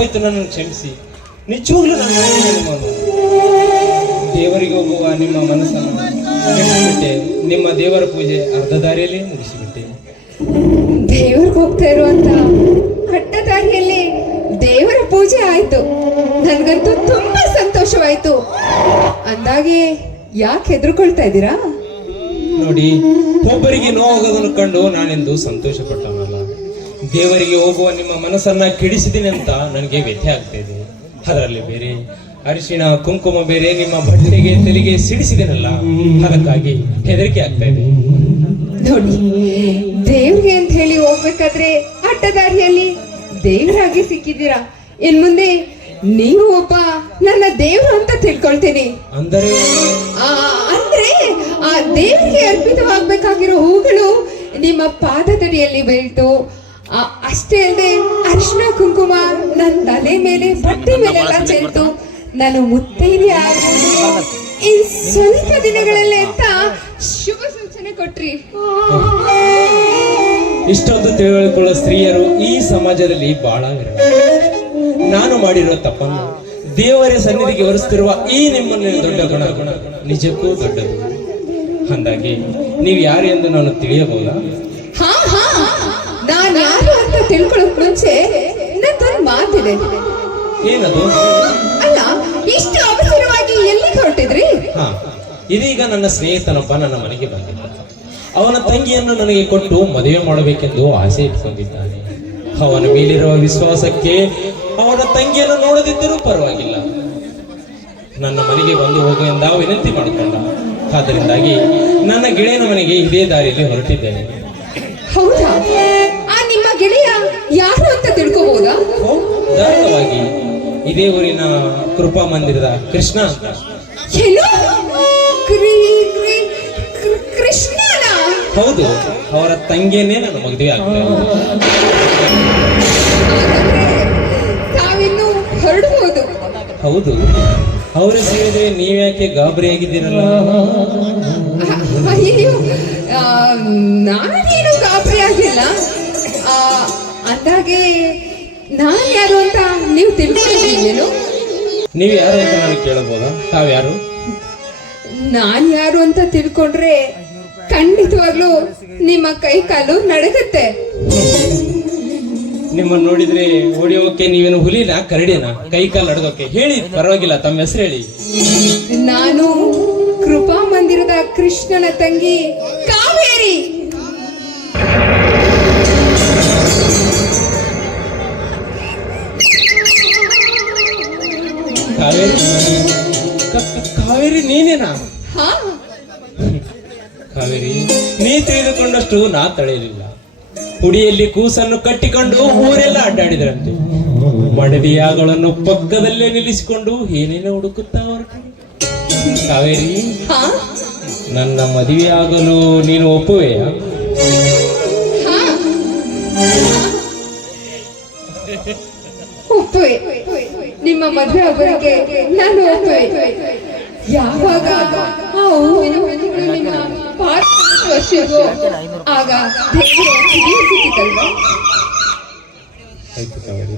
ತಪ್ಪಾಯ್ತು, ನನ್ನನ್ನು ಕ್ಷಮಿಸಿ. ನಿಜವಾಗ್ಲೂ ನಾನು ನಿಮ್ಮನ್ನು ದೇವರಿಗೆ ಹೋಗುವ ನಿಮ್ಮ ಮನಸ್ಸನ್ನು ಕೆಡಿಸಿಬಿಟ್ಟೆ. ನಿಮ್ಮ ದೇವರ ಪೂಜೆ ಅರ್ಧ ದಾರಿಯಲ್ಲಿ ಮುಗಿಸಿಬಿಟ್ಟೆ. ದೇವರಿಗೆ ಹೋಗ್ತಾ ಇರುವಂತ ಅಡ್ಡ ದಾರಿಯಲ್ಲಿ ದೇವರ ಪೂಜೆ ಆಯ್ತು. ನನ್ಗಂತೂ ತುಂಬಾ ಸಂತೋಷವಾಯ್ತು. ಅಂದಾಗೆ ಯಾಕೆ ಹೆದರ್ಕೊಳ್ತಾ ಇದ್ದೀರಾ? ನೋಡಿ, ಒಬ್ಬರಿಗೆ ನೋವಾಗೋದನ್ನು ಕಂಡು ನಾನೆಂದು ಸಂತೋಷ ಪಟ್ಟವನಲ್ಲ. ದೇವರಿಗೆ ಹೋಗುವ ನಿಮ್ಮ ಮನಸ್ಸನ್ನ ಕೆಡಿಸಿದ್ದೀನಿ ಅಂತ ನನಗೆ ವ್ಯಥೆ ಆಗ್ತಾ ಇದೆ. ಅದರಲ್ಲಿ ಬೇರೆ ಅರಿಶಿಣ ಕುಂಕುಮ ಬೇರೆ ನಿಮ್ಮ ಬಟ್ಟೆಗೆ ತೆಲಿಗೆ ಸಿಡಿಸಿದೆನಲ್ಲ, ಅದಕ್ಕಾಗಿ ಹೆದರಿಕೆ ಆಗ್ತಾ ಇದೆ. ನೋಡಿ, ದೇವ್ರಿಗೆ ಅಂತ ಹೇಳಿ ಹೋಗ್ಬೇಕಾದ್ರೆ ಅಡ್ಡ ದಾರಿಯಲ್ಲಿ ದೇವರಾಗಿ ಸಿಕ್ಕಿದ್ದೀರಾ. ಇನ್ ಮುಂದೆ ನೀವು ಒಬ್ಬ ನನ್ನ ದೇವರು ಅಂತ ತಿಳ್ಕೊಳ್ತೀನಿ. ಅಂದರೆ ಅಂದ್ರೆ ಆ ದೇವರಿಗೆ ಅರ್ಪಿತವಾಗಬೇಕಾಗಿರೋ ಹೂಗಳು ನಿಮ್ಮ ಪಾದದಡಿಯಲ್ಲಿ ಬೀಳ್ತು. ಅಷ್ಟೇ ಅಲ್ಲದೆ ಅರಿಶಿನ ಕುಂಕುಮ ನನ್ನ ತಲೆ ಮೇಲೆ ಬಟ್ಟೆ ಮೇಲೆಲ್ಲ ಚೆಲ್ತು. ನಾನು ಮುತ್ತೈದೆ ಆಗುವುದು ಇನ್ ಸ್ವಲ್ಪ ದಿನಗಳಲ್ಲೇ ಅಂತ ಶುಭ ಸೂಚನೆ ಕೊಟ್ರಿ. ಇಷ್ಟೊಂದು ತಿಳಿದುಕೊಳ್ಳುವ ಸ್ತ್ರೀಯರು ಈ ಸಮಾಜದಲ್ಲಿ ಬಹಳ ವಿರಳ. ನಾನು ಮಾಡಿರುವ ತಪ್ಪನ್ನು ದೇವರ ಸನ್ನಿಧಿಗೆ ಹೊರಿಸುತ್ತಿರುವ ಈ ನಿಮ್ಮನ್ನು ದೊಡ್ಡ ಗುಣ ನಿಜಕ್ಕೂ ದೊಡ್ಡದು. ಅಂದಾಗಿ ನೀವು ಯಾರು ಎಂದು ನಾನು ತಿಳಿಯಬಹುದಾ? ನಾನು ಯಾರು ಅಂತ ತಿಳ್ಕೊಳ್ಳೋಕ್ ಮುಂಚೆ ನನ್ನೊಂದು ಮಾತಿದೆ. ಏನದು? ಅಲ್ಲ, ಇಷ್ಟು ಅವಸರವಾಗಿ ಎಲ್ಲಿಗೆ ಹೊರಟಿದ್ರಿ? ಇದೀಗ ನನ್ನ ಸ್ನೇಹಿತನೊಬ್ಬ ನನ್ನ ಮನೆಗೆ ಬಂದಿದ್ದ. ಅವನ ತಂಗಿಯನ್ನು ನನಗೆ ಕೊಟ್ಟು ಮದುವೆ ಮಾಡಬೇಕೆಂದು ಆಸೆ ಇಟ್ಕೊಂಡಿದ್ದಾನೆ. ಅವನ ಮೇಲಿರುವ ವಿಶ್ವಾಸಕ್ಕೆ ಅವನ ತಂಗಿಯನ್ನು ನೋಡದಿದ್ದರೂ ಪರವಾಗಿಲ್ಲ, ನನ್ನ ಮನೆಗೆ ಬಂದು ಹೋಗು ಎಂದ ವಿನಂತಿ ಮಾಡಿಕೊಂಡ. ಆದ್ದರಿಂದಾಗಿ ನನ್ನ ಗೆಳೆಯನ ಮನೆಗೆ ಇದೇ ದಾರಿಯಲ್ಲಿ ಹೊರಟಿದ್ದೇನೆ. ಹೌದಾ? ಆ ನಿಮ್ಮ ಗೆಳೆಯ ಯಾರು ಅಂತ ತಿಳ್ಕೋಬಹುದಾ? ಧಾರಾಳವಾಗಿ ಇದೇ ಊರಿನ ಕೃಪಾ ಮಂದಿರದ ಕೃಷ್ಣ ಅಂತ. ಕೃಷ್ಣನ? ಹೌದು, ಅವರ ತಂಗಿಯನ್ನೇ ನನ್ನ ಮದುವೆ ಆಗ್ತೇನೆ. ತಾವಿನ್ನು ಹೊರಡಬಹುದು. ಹೌದು, ಅವರ ಸೇರಿದ್ರೆ ನೀವ್ಯಾಕೆ ಗಾಬರಿಯಾಗಿದ್ದೀರಲ್ಲ? ಅಯ್ಯೋ, ನಾನೇನು ಗಾಬರಿ ಆಗಿಲ್ಲ. ಅಂದಾಗೆ ನಾನ್ ಯಾರು ಅಂತ ನೀವು ತಿಳ್ಕೊಂಡಿದ್ದೀರೇನು? ನೀವು ಯಾರು ಅಂತ ನಾನು ಕೇಳಬಹುದಾ? ತಾವ್ಯಾರು? ನಾನ್ ಯಾರು ಅಂತ ತಿಳ್ಕೊಂಡ್ರೆ ಖಂಡಿತವಾಗ್ಲೂ ನಿಮ್ಮ ಕೈ ಕಾಲು ನಡಗತ್ತೆ. ನಿಮ್ಮನ್ನು ನೋಡಿದ್ರೆ ಓಡಿಯೋಕೆ ನೀವೇನು ಹುಲಿನ ಕರಡಿನ? ಕೈ ಕಾಲು ನಡಗೋಕೆ? ಹೇಳಿ, ಪರವಾಗಿಲ್ಲ, ತಮ್ಮ ಹೆಸರು ಹೇಳಿ. ನಾನು ಕೃಪಾ ಮಂದಿರದ ಕೃಷ್ಣನ ತಂಗಿ ಕಾವೇರಿ. ಕಾವೇರಿ? ಕಾವೇರಿ ನೀನೇನಾ? ಕಾವೇರಿ, ನೀ ತಿಳಿದುಕೊಂಡಷ್ಟು ನಾ ತಳೆಯಲಿಲ್ಲ. ಹುಡಿಯಲ್ಲಿ ಕೂಸನ್ನು ಕಟ್ಟಿಕೊಂಡು ಊರೆಲ್ಲ ಅಡ್ಡಾಡಿದ್ರಂತೆ. ಮಡದಿಯಾಗಳನ್ನು ಪಕ್ಕದಲ್ಲೇ ನಿಲ್ಲಿಸಿಕೊಂಡು ಏನೇನೋ ಹುಡುಕುತ್ತಾ ಹೊರಟು. ಕಾವೇರಿ, ನನ್ನ ಮದುವೆ ಆಗಲು ನೀನು ಒಪ್ಪುವೆಯಾ? ಒಪ್ಪುವೆ. ನಿಮ್ಮ ಮದುವೆ ಅವರಿಗೆ ನಾನು ಒಪ್ಪುವೆ. ಯಾವಾಗ ಆ ಹೂವಿನ ಹೊಂದಿಗಳು ನಿಮ್ಮ ವರ್ಷವೋ ಆಗ ಸಿಕ್ಕಿತಲ್ವ? ಆಯ್ತು ಕಾವೇರಿ.